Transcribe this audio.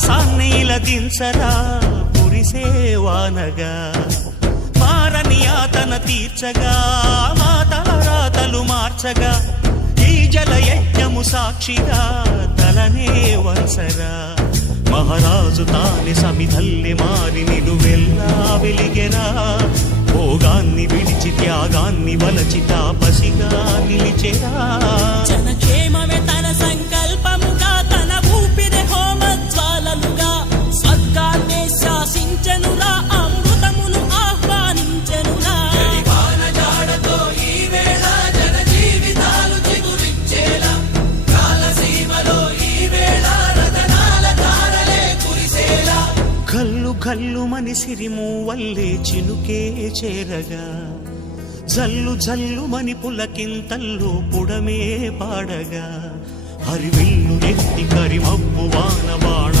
సాహసాన్ని ఇలదించరా కురిసేవానగా మారని యాతన తీర్చగా మా తలరాతలు మార్చగా ఈ జలయజ్ఞము సాక్షిగా తలనే వంచరా మహారాజు తాని సమిధల్లి మారి నిలువెల్లా వెలిగెరా భోగాన్ని విడిచి త్యాగాన్ని వలచి తాపసిగా నిలిచెరా జనక్షేమమే తన సంకల్పముగా తన ఊపిరి హోమజ్వాలలుగా స్వర్గాన్నే శాసించెనురా అమృతమును ఆహ్వానించెనురా కల్లు కల్లు మని సిరిము వల్లే చినుకే చేరగా జల్లు జల్లు మని పులకింతల్లు పుడమే పాడగా హరివిల్లు ఎత్తి కరిమబ్బు వాన బాణ